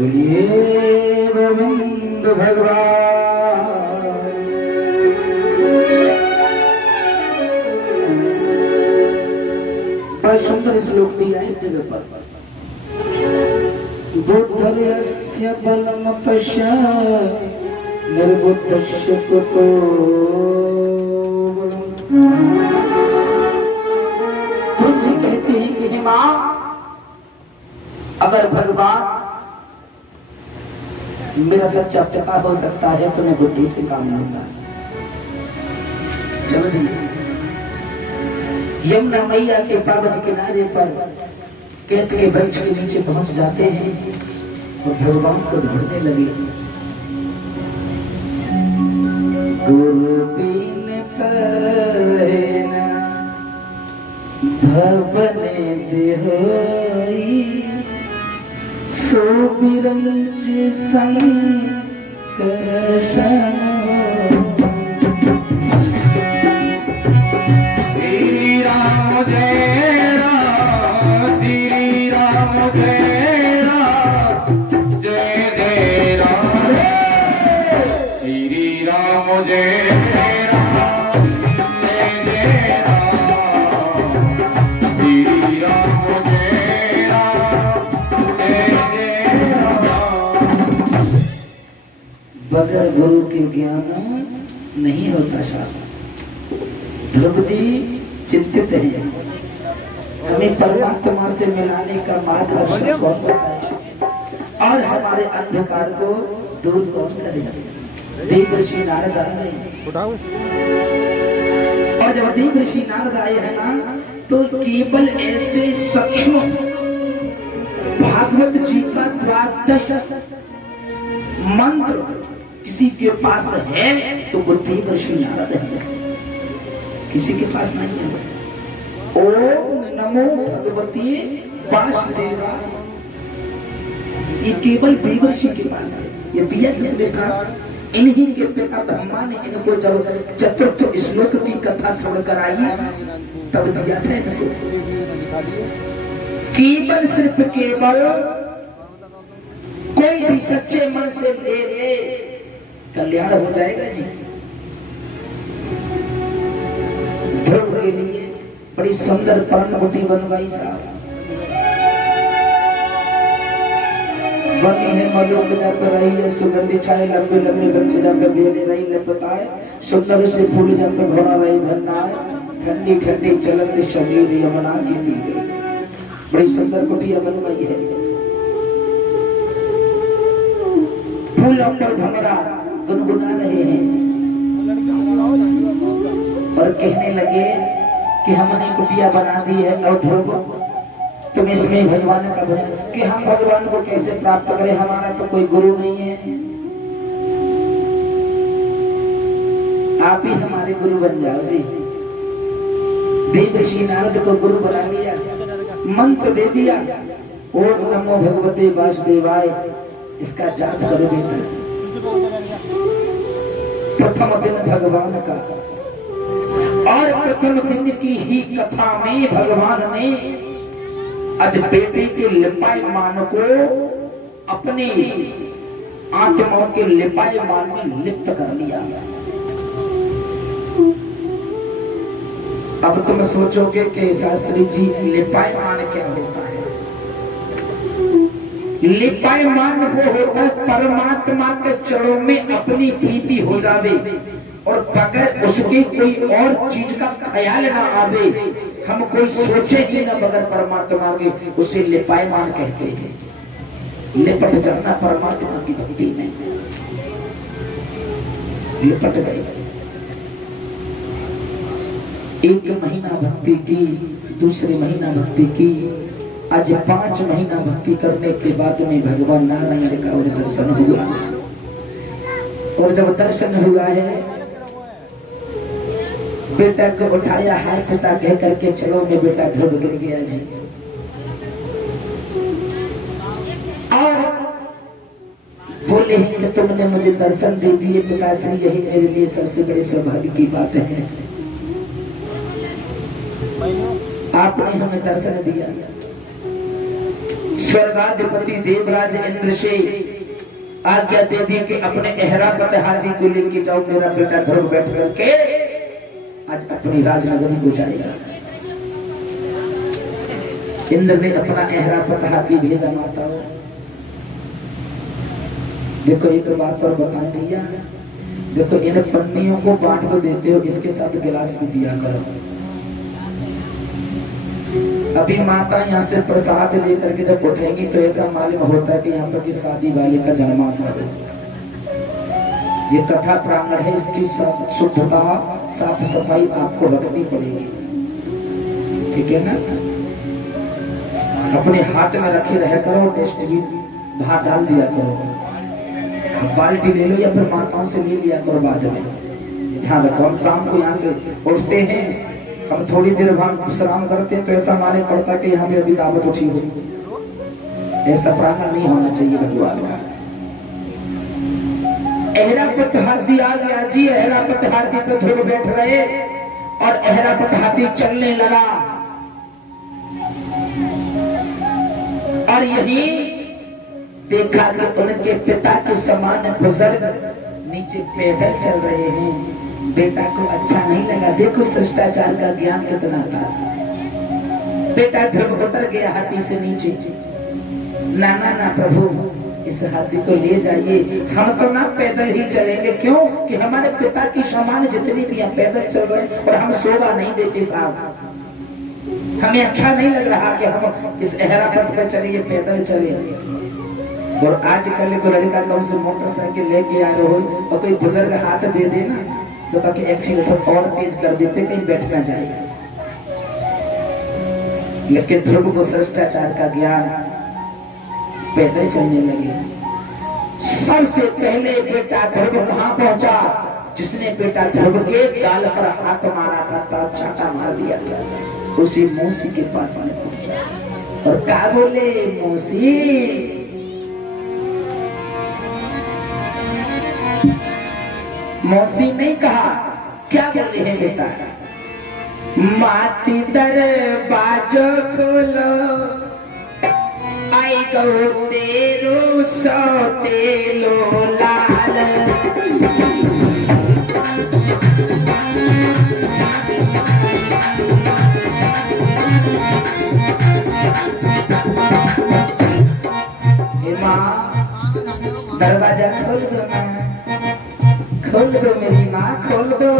बोलिए गोविंद भगवान। बड़ा सुंदर श्लोक दिया इस जगह पर। बुद्धस्य बलमतस्य निर्बुद्धस्य कुतो तुलसी कहते हैं कि हे मां, अगर भगवान मेरा सच्चा पिता हो सकता है तो मैं बुद्धि से काम लेता। चलो जी, यमुना मैया के पावन किनारे पर केत के वृक्ष के नीचे पहुंच जाते हैं और भगवान को ढूंढने लगे। गुरु बिन तरना धवने देहोई सो बिरंज संकर श्री राम जय राम, श्री राम जय राम, जय जय राम, श्री राम जय बगैर गुरु के ज्ञान नहीं होता शास्त्र। ध्रुव जी चिंतित है, हमें परमात्मा से मिलाने का मार्गदर्शन कौन बताए और हमारे अंधकार को दूर कौन करेगा। देव ऋषि नारद आए और जब देव ऋषि नारद आए हैं ना, तो केवल ऐसे सूक्ष्म भागवत जी का 12 मंत्र किसी के पास है तो वो देव ऋषि नारद है, किसी के पास नहीं है। ओम नमो भगवती वासुदेवा, ये केवल देव ऋषि के पास है। ये दिया किसने कहा? इन्हीं के पिता ब्रह्मा ने इनको जब चतुर्थ श्लोक की कथा श्रवण कराई तब दिया था इनको। केवल सिर्फ केवल कोई भी सच्चे मन से ले कल्याण हो जाएगा जी। ध्रुव के लिए बड़ी सुंदर पर्णकुटी बनवाई साहब, बनी है मलोक जब रही है सुगंधी छाए, लंबे लंबे बच्चे जब बेले रही लपटाए, सुंदर से फूल जब घोड़ा रही भरनाए, ठंडी ठंडी चलती शरीर यमुना की दी गई। बड़ी सुंदर कुटिया बनवाई है। फूलों पर भंवरा गुनगुना रहे हैं और कहने लगे कि हमने कुटिया बना दी है और ध्रुव तुम इसमें भगवान का भजन, कि हम भगवान को कैसे प्राप्त करें, हमारा तो कोई गुरु नहीं है, आप ही हमारे गुरु बन जाओ जी। देव ऋषि नारद को गुरु बना लिया, मंत्र दे दिया, ओम नमो भगवते वासुदेवाय, इसका जाप करो बेटा। प्रथम दिन भगवान का और प्रथम दिन की ही कथा में भगवान ने आज बेटे के लिपायमान को अपने आत्मा के लिपायमान में लिप्त कर लिया। अब तुम सोचोगे कि शास्त्री जी लिपायमान क्या होता है? लिपायमान वो होगा परमात्मा के चरणों में अपनी प्रीति हो जावे और बगैर उसके कोई और चीज का ख्याल ना आवे, हम कोई सोचे कि न बगैर परमात्मा के, उसे लिपायमान कहते हैं। लिपट जाना परमात्मा की भक्ति में, लिपट गए। एक महीना भक्ति की, दूसरे महीना भक्ति की, आज 5 महीना भक्ति करने के बाद में भगवान नारायण का और दर्शन हुआ। और जब दर्शन हुआ है, बेटा को उठाया, हाय पिता कह करके चलो में बेटा ध्रुव गिर गया जी। और बोले हैं कि तुमने मुझे दर्शन दे दिए पिताश्री, यही मेरे लिए सबसे बड़े सौभाग्य की बात है। आपने हमें दर्शन दिया, स्वर्गाधिपति देवराज इंद्र से आज्ञा दे दी कि अपने एहरापत हाथी को लेके जाओ, मेरा बेटा ध्रुव बैठ करके आज अपनी राजनगरी को जाएगा। इंद्र ने अपना एहरापत हाथी भेजा माता। देखो एक बात पर बताएं भैया, देखो इन पन्नियों को बांट तो देते हो, इसके साथ गिलास भी दिया करो। अभी माता यहाँ से प्रसाद लेकर के जब उठेंगी तो ऐसा मालूम होता है कि यहाँ पर की शादी वाले का जन्माशय। ये कथा प्रांगण है, इसकी शुद्धता साफ सफाई आपको रखनी पड़ेगी, ठीक है ना। अपने हाथ में रखे रह करो, डस्टबिन बाहर डाल दिया करो, बाल्टी ले लो या फिर माताओं से ले लिया करो बाद में। ध्यान रखो, हम शाम को यहाँ से उठते हैं, हम थोड़ी देर बाद विश्राम करते हैं तो ऐसा माने पड़ता है कि यहाँ पे अभी दावत उठी हो। ऐसा प्रांगण नहीं होना चाहिए भगवान का। एहरापत हाथी आ गया जी। एहरापत हाथी पे ध्रुव बैठ रहे और एहरापत हाथी चलने लगा और यही देखा कि उनके पिता के समान बुजुर्ग नीचे पैदल चल रहे हैं। बेटा को अच्छा नहीं लगा। देखो शिष्टाचार का ज्ञान कितना था। बेटा ध्रुव उतर गया हाथी से नीचे। ना ना ना प्रभु, इस हाथी को ले जाइए, हम तो ना पैदल ही चलेंगे। क्यों कि हमारे पिता की समान जितनी भी यहाँ पैदल चल रहे हैं और हम शोभा नहीं देते साहब। हमें अच्छा नहीं लग रहा कि हम इस एहरापत पर चलिए, पैदल चले। और आजकल को लड़का कौन से मोटरसाइकिल लेके आ रहे हो और कोई बुजुर्ग हाथ दे देना तो ताकि एक्सीलेटर और तेज कर देते, कहीं बैठ ना जाए। लेकिन ध्रुव को शिष्टाचार का ज्ञान, पैदल चलने लगे। सबसे पहले बेटा ध्रुव कहाँ पहुंचा? जिसने बेटा ध्रुव के गाल पर हाथ मारा था, चाटा मार दिया था, उसी मौसी के पास पहुंचा और क्या बोले, मौसी मौसी नहीं कहा, क्या बोले है बेटा? माती दरवाजो खोलो, आई गो तेरो सौतेलो लाल। दरवाजा खोल दो ना, खोल दो मेरी माँ, खोल दो,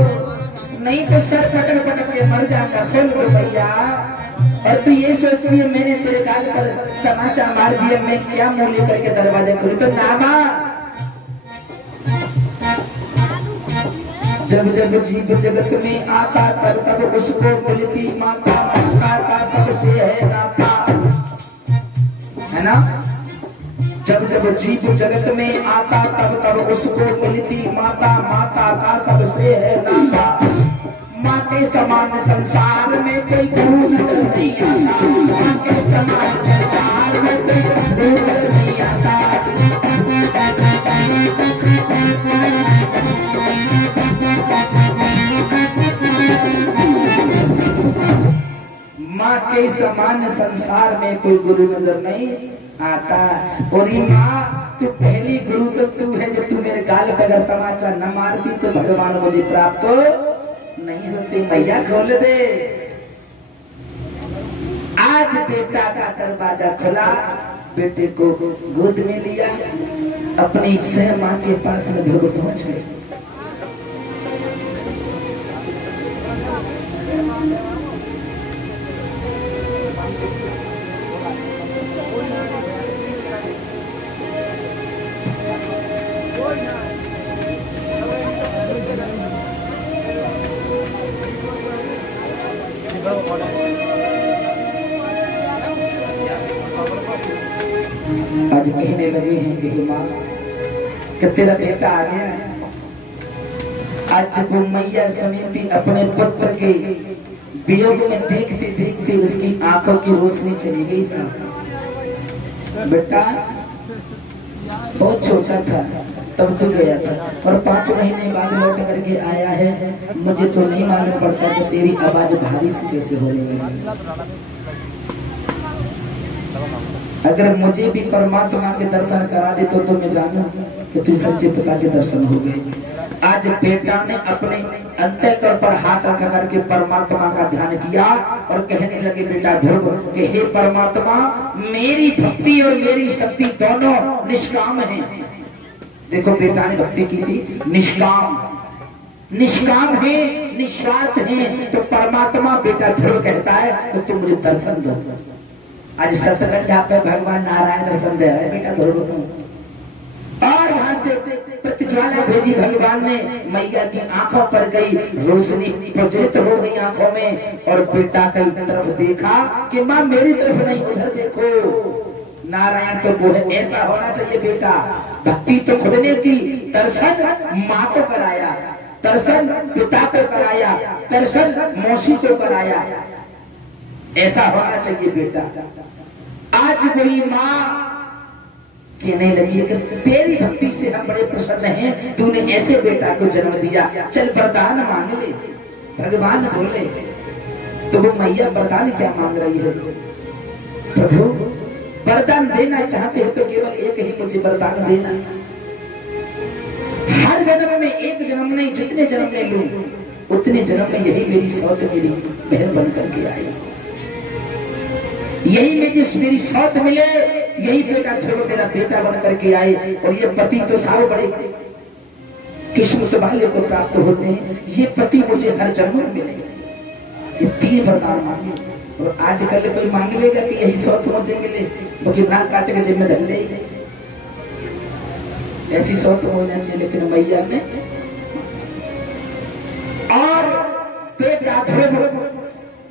नहीं तो सर पकड़ पकड़ के मर जाता। खोल दो भैया। और तू ये सोच रही है मैंने तेरे गाल पर तमाचा मार दिया, मैं क्या मुंह लेकर के दरवाजा खोलूं? तो नामा जब जब जीव जगत में आता तब तब उसको मिलती माता, संस्कार का सबसे है नाता, है ना। जब जब जीव जगत में आता तब तब उसको मिलती माता, माता का सबसे है नाता। माँ के समान संसार में कोई गुरु नहीं आता, माँ के समान संसार में कोई गुरु नहीं आता। माँ के समान संसार में कोई गुरु नजर नहीं आता। और माँ तू पहली गुरु तो तू है, जो तू मेरे गाल पे अगर तमाचा न मारती तो भगवान मुझे प्राप्त नहीं होती। मैया खोल दे। आज बेटा का दरवाजा खुला, बेटे को गोद में लिया, अपनी सह माँ के पास में ध्रुव पहुंच गए। आज कहने लगे हैं कि माँ कि तेरा बेटा आ गया। आज वो मैया समिति अपने पुत्र के वियोग में देखते देखते उसकी आंखों की रोशनी चली गई। बेटा बहुत छोटा था तब तो गया था, और 5 महीने बाद लौट करके आया है। मुझे तो नहीं मालूम पड़ता कि तेरी आवाज भारी सी कैसे हो रही है। अगर मुझे भी परमात्मा के दर्शन करा दे तो मैं जानू कि फिर सच्चे पिता के दर्शन हो गए। आज बेटा ने अपने अंतःकरण पर हाथ रखा करके परमात्मा का ध्यान किया और कहने लगे बेटा ध्रुव कि हे परमात्मा, मेरी भक्ति और मेरी शक्ति दोनों निष्काम हैं। देखो बेटा ने भक्ति की थी निष्काम है, निस्वार्थ है। तो परमात्मा बेटा ध्रुव कहता है तो तुम मुझे दर्शन दो। आज सतगंधा पे भगवान नारायण दर्शन दे रहे बेटा ध्रुव को। और वहां से प्रतिज्वाला भेजी भगवान ने, मैया की आंखों पर गई, रोशनी प्रज्वलित हो गई आंखों में। और बेटा की तरफ देखा कि माँ मेरी तरफ नहीं उधर देखो। नारायण तो वो है, ऐसा होना चाहिए बेटा। भक्ति तो खुद ने की, दर्शन माँ को कराया, दर्शन पिता को कराया, दर्शन मौसी को कराया। ऐसा होना चाहिए बेटा। आज वही माँ कहने लगी कि तेरी भक्ति से हम बड़े प्रसन्न हैं, तूने ऐसे बेटा को जन्म दिया, चल वरदान मांग ले। भगवान बोले तो वो मैया वरदान क्या मांग रही है? प्रभु वरदान देना चाहते हो तो केवल एक ही मुझे वरदान देना। हर जन्म में एक जन्म नहीं, जितने जन्म में लूं उतने जन्म में यही मेरी सौत मेरी बहन बन करके आई, यही मेरी सौत मिले, यही बेटा ध्रुव मेरा बेटा बन करके आए। और ये पति तो साव बड़े किस्मत वाले को प्राप्त होते हैं, ये पति मुझे हर जन्म में मिले। ये 3 वरदान मांगे। और आजकल कोई मांग लेगा कि यही सौत मुझे मिले, क्योंकि नाक काटे के जिम्मे धर ले, ऐसी सौत होना चाहिए। लेकिन मैया ने और बेटा ध्रुव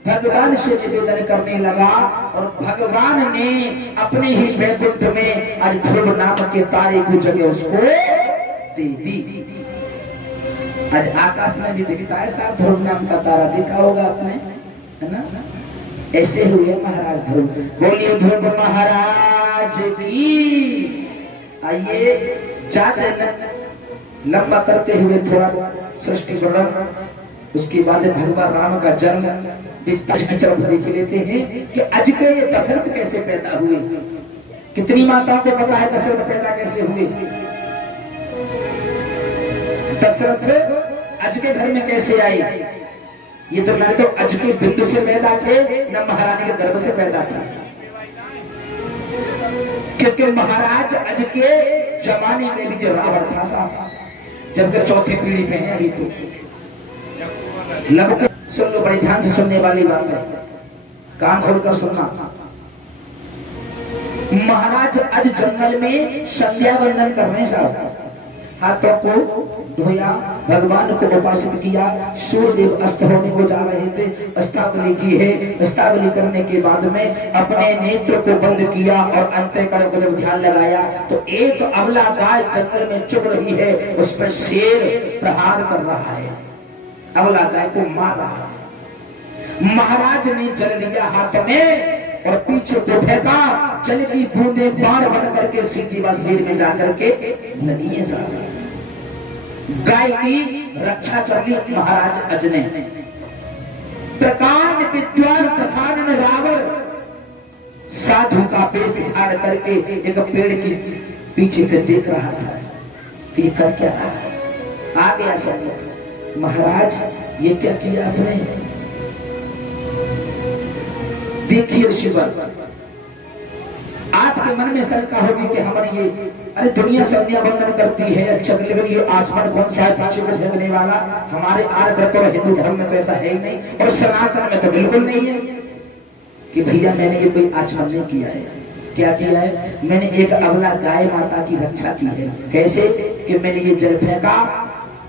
भगवान से निवेदन करने लगा और भगवान ने अपने ही वैकुंठ में आज ध्रुव नाम के तारे को जगह उसको दे दी। आज आकाश में भी दिखता है साथ ध्रुव नाम का तारा, देखा होगा आपने, है ना? ऐसे हुए महाराज ध्रुव। बोलिए ध्रुव महाराज की। आइए ज्यादा लंबा करते हुए थोड़ा सृष्टि वर्णन, उसके बाद भगवान राम का जन्म विस्तार की तरफ देख लेते हैं कि आज के ये दशरथ कैसे पैदा हुए। कितनी माताओं को पता है दशरथ पैदा कैसे हुए? दशरथ आज के घर में कैसे आए? ये तो ना तो आज के बिंदु से पैदा थे, न महारानी के गर्भ से पैदा था। क्योंकि महाराज आज के जमाने में भी जो रावण था साहब, जबकि 4थी पीढ़ी पे है अभी। तो लगभग सुन लो, बड़े ध्यान से सुनने वाली बात है, कान खोलकर सुनना। महाराज आज जंगल में संध्या वंदन कर रहे हैं साहब, हाथों को धोया, भगवान को उपासित किया। सूर्यदेव अस्त होने को जा रहे थे, अस्तावली की है। अस्तावली करने के बाद में अपने नेत्र को बंद किया और अंतःकरण को जब ध्यान लगाया तो एक अबला गाय जंगल में चुभ रही है, उस पर शेर प्रहार कर रहा है, अबला गाय को मार रहा है। महाराज ने जल लिया हाथ में और पीछे को फेंका, जल की बूंदे बाण बन करके सीधी बात शेर में जाकर के लगी है। साथ गाय की रक्षा कर ली महाराज अज ने। प्रकांड विद्वान दशानन रावण साधु का पेश धारण करके एक पेड़ की पीछे से देख रहा था कि ये कर क्या रहा है। आ गया सब, महाराज ये क्या किया आपने? देखिए ऋषिवर, आपके मन में शंका होगी कि हमारी ये अरे दुनिया संध्या वंदन करती है, अच्छा लेकिन ये आचमन कौन सा पीछे को झगड़ने वाला? हमारे आर्य और हिंदू धर्म में तो ऐसा है ही नहीं, और सनातन में तो बिल्कुल नहीं है कि भैया मैंने ये कोई आचमन नहीं किया है। क्या किया है? मैंने एक अबला गाय माता की रक्षा की है। कैसे? कि मैंने ये जल फेंका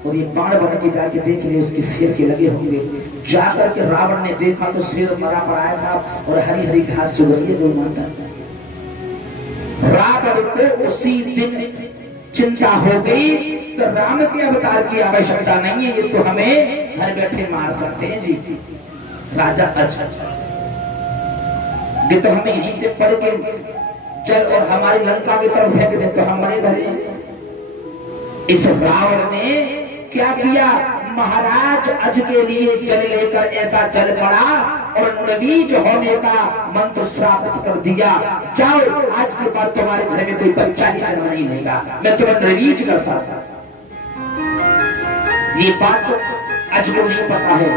और ये बाण बन के जाके देख लिए उसके शेर के लगे होंगे। जाकर के रावण ने देखा तो शेर मरा पड़ा है साहब, और हरी हरी घास चुग रही है गौ माता। रावण को उसी दिन चिंता हो गई तो राम के अवतार की आवश्यकता नहीं है, ये तो हमें घर बैठे मार सकते हैं जी। राजा अच्छा ये तो हमें यहीं तक पड़ के चल और हमारी लंका की तरफ फेंक दे तो हमारे घर। इस रावण ने क्या किया? महाराज अज के लिए जल लेकर ऐसा जल पड़ा और नबीज होने का मंत्र श्रापित कर दिया। जाओ आज के बाद तुम्हारे घर में कोई बच्चा ही जन्म नहीं लेगा, मैं तुम्हें नबीज करता था। ये बात तो अज को नहीं पता है।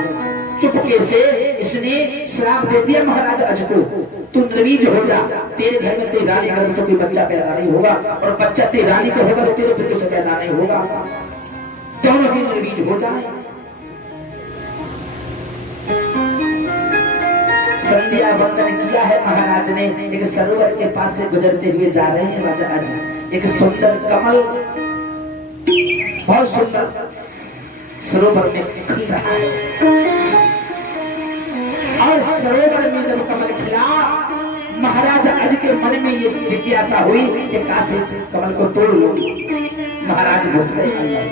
चुपके से इसने श्राप दे दिया महाराज अज को, तू नबीज हो जा, तेरे घर में तेरी रानी गर्भ से कोई बच्चा पैदा नहीं होगा और बच्चा तेरी रानी का होगा तो तेरे पितृ से पैदा नहीं होगा, दोनों ही नबीज हो जाए। संध्या वंदन किया है महाराज ने। एक सरोवर के पास से गुजरते हुए जा रहे हैं राजा अज। एक सुंदर कमल बहुत सुंदर सरोवर में खिल रहा है और सरोवर में जब कमल खिला, महाराज अज के मन में ये जिज्ञासा हुई कि काश इस कमल को तोड़ लो। महाराज घुस गए अंदर।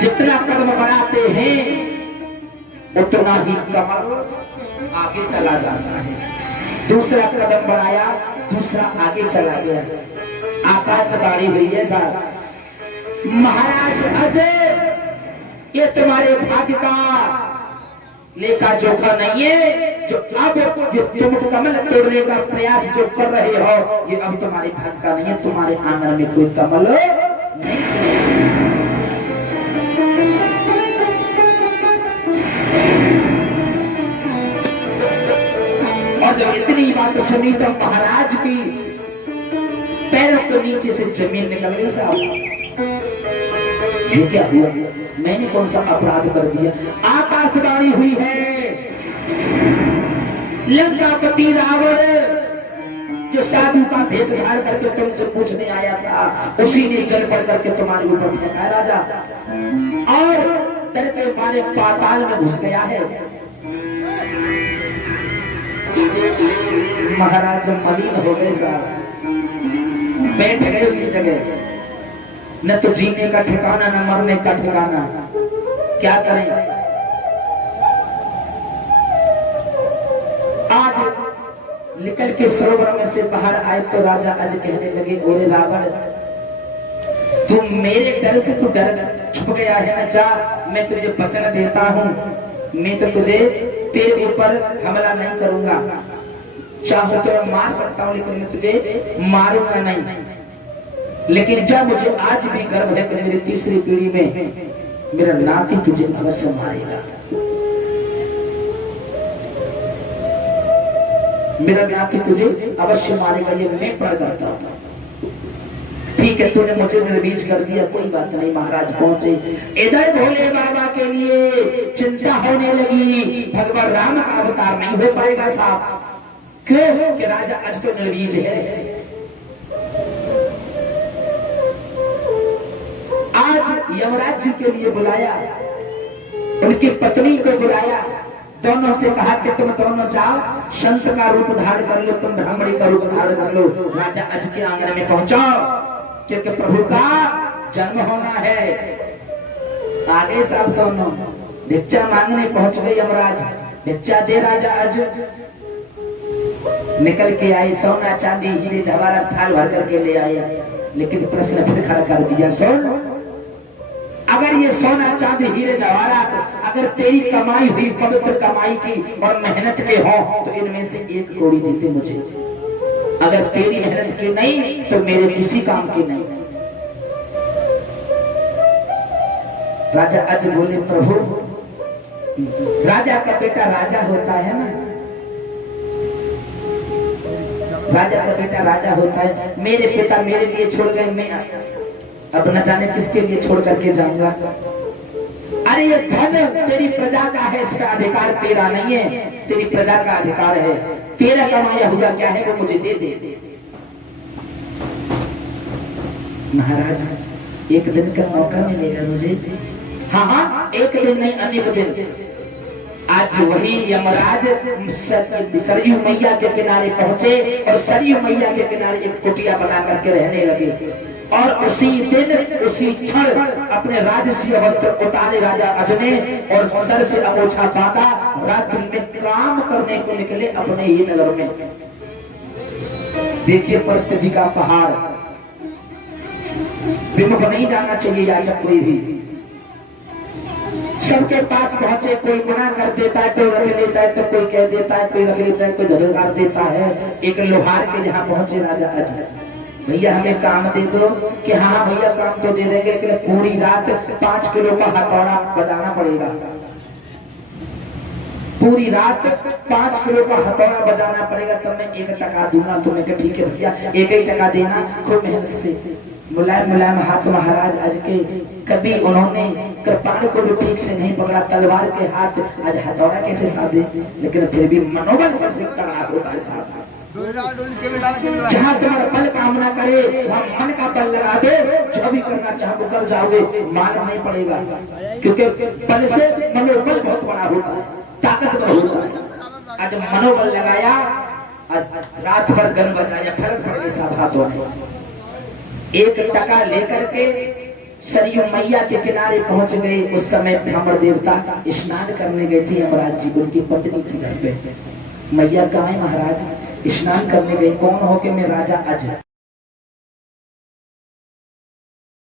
जितना कदम बढ़ाते हैं उतना ही कमल आगे चला जाता है। दूसरा कदम बढ़ाया, दूसरा आगे चला गया। आकाशवाणी हुई है साहब, महाराज अजय ये तुम्हारे भाग्य का लेखा जोखा नहीं है। जो अब जो तुम कमल तोड़ने का प्रयास जो कर रहे हो, ये अब तुम्हारे भाग्य का नहीं है। तुम्हारे आंगन में कोई कमल नहीं। और जब इतनी बात सुनी तो महाराज की पैरों के नीचे से जमीन निकल गई। साहब ये क्या हुआ, मैंने कौन सा अपराध कर दिया? आकाशवाणी हुई है, लंकापति रावण जो साधु का भेष धारण करके तुमसे पूछने आया था, उसी ने जल पड़ करके तुम्हारे ऊपर फेंका राजा, और डर के मारे पाताल में घुस गया है। महाराज मलिन हो गए साहब, बैठ गए उसी जगह। न तो जीने का ठिकाना न मरने का ठिकाना, क्या करें? आज निकल के सरोवर में से बाहर आए तो राजा अज कहने लगे, बोले रावण तुम मेरे डर से तो डर छुप गया है ना, जा मैं तुझे वचन देता हूं, मैं तो तुझे तेरे ऊपर हमला नहीं करूंगा। चाहो तो मैं मार सकता हूं लेकिन मैं तुझे मारूंगा नहीं। लेकिन जब मुझे आज भी गर्व है कि मेरी तीसरी पीढ़ी में मेरा नाती तुझे अवश्य मारेगा, मेरा नाती तुझे अवश्य मारेगा, ये मैं प्रण करता हूं। ठीक है तूने मुझे निर्वीज कर दिया, कोई बात नहीं। महाराज पहुंचे इधर, भोले बाबा के लिए चिंता होने लगी, भगवान राम का अवतार नहीं हो पाएगा साहब। क्यों? कि राजा अज तो निर्वीज है। आज यमराज जी के लिए बुलाया, उनकी पत्नी को बुलाया, दोनों से कहा कि तुम दोनों जाओ, संत का रूप धारण कर लो, तुम ब्राह्मणी का रूप धारण कर लो, राजा अज के आंगन में पहुंचाओ, क्योंकि प्रभु का जन्म होना है। आगे सब दोनों भिक्षा मांगने पहुंच गए यमराज। भिक्षा दे राजा अज। निकल के आई, सोना चांदी हीरे जवाहरात थाल भर करके ले आया। लेकिन प्रश्न फिर खड़ा कर दिया, सुन, अगर ये सोना चांदी हीरे जवाहरात अगर तेरी कमाई हुई, पवित्र कमाई की और मेहनत के हो, तो इनमें से एक कौड़ी देते मुझे। अगर तेरी मेहनत की नहीं तो मेरे किसी काम की नहीं। राजा अज बोले, प्रभु राजा का बेटा राजा होता है ना, राजा का बेटा राजा होता है। मेरे पिता मेरे लिए छोड़ गए, मैं अब न जाने किसके लिए छोड़ करके जाऊंगा। अरे ये धन तेरी प्रजा का है, इसका अधिकार तेरा नहीं है, तेरी प्रजा का अधिकार है। तेरा कमाया हुआ क्या है वो मुझे दे दे। महाराज एक दिन का मौका मिलेगा मुझे। हाँ हाँ, एक दिन नहीं अनेक दिन। आज वही यमराज सरयू मैया के किनारे पहुंचे और सरयू मैया के किनारे एक कुटिया बना करके रहने लगे। और उसी दिन उसी क्षण अपने राजसीय वस्त्र उतारे राजा अज ने और सर से अमोछा बांधा, रात्रि में काम करने को निकले अपने ही नगर में। देखिए परिस्थिति का पहाड़, विमुख नहीं जाना चाहिए याचक कोई भी। सबके पास पहुंचे, कोई मना कर देता है, कोई रख लेता है, तो कोई कह देता है, कोई रख लेता है, कोई धड़कार देता है। एक लोहार के जहाँ पहुंचे राजा अज, भैया हमें काम दे दो, कि हाँ भैया काम तो दे देंगे, लेकिन पूरी रात 5 किलो का हथौड़ा बजाना पड़ेगा। पूरी रात 5 किलो का हथौड़ा बजाना पड़ेगा, तब मैं 1 टका दूंगा। तुम्हें कहा ठीक है भैया, 1 ही टका देना। खूब मेहनत से मुलायम मुलायम हाथ महाराज आज के, कभी उन्होंने कृपाण को भी ठीक से नहीं पकड़ा, तलवार के हाथ आज हथौड़ा कैसे साजे, लेकिन फिर भी मनोबल सबसे तगड़ा होता है साहब। जहाँ तुम्हारा बल कामना करे वहाँ मन का बल लगा दे, जो भी करना चाहो कर जाओगे, मालूम नहीं पड़ेगा, क्योंकि बल से मनोबल बहुत बड़ा होता है, ताकतवर होता है। आज मनोबल लगाया, आज रात भर गन बजाया, फर्क पड़ गया सब हाथों में। 1 टका लेकर के सरयू मैया के किनारे पहुंच गए। उस समय ब्राह्मण देवता स्नान करने गए थे, यमराज जी उनकी पत्नी थी घर पे। मैया कहाँ है महाराज? स्नान करने गए। कौन हो? के मैं राजा अज।